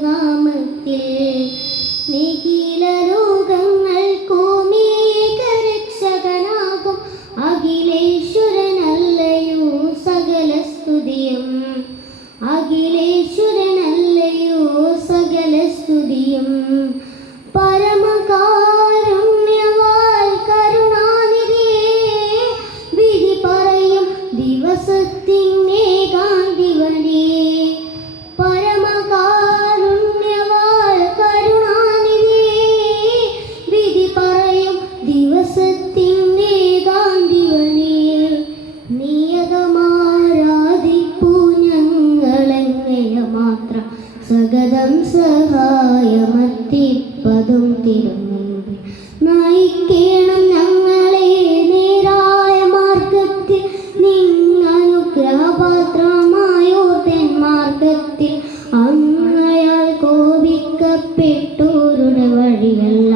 തിരുനാമത്തിൽ നിഖില ലോകങ്ങൾക്കുമേകരക്ഷകനാകും അഖിലേശ്വരനല്ലയോ സകല സ്തുതിയും. അഖിലേശ്വരനല്ലയോ സകല സ്തുതിയും. പരമകാരുണ്യവാൽ വിധി പറയും ദിവസത്തിന്റെ സഗതം സഹായമത്തിപ്പതും തിരുമുമ്പിൽ നയിക്കണം ഞങ്ങളെ നേരായ മാർഗത്തിൽ. നിങ്ങനുഗ്രഹപാത്രമായോ തെന്മാർഗത്തിൽ അങ്ങയാൽ കോപിക്കപ്പെട്ടോരുടെ വഴിയല്ല.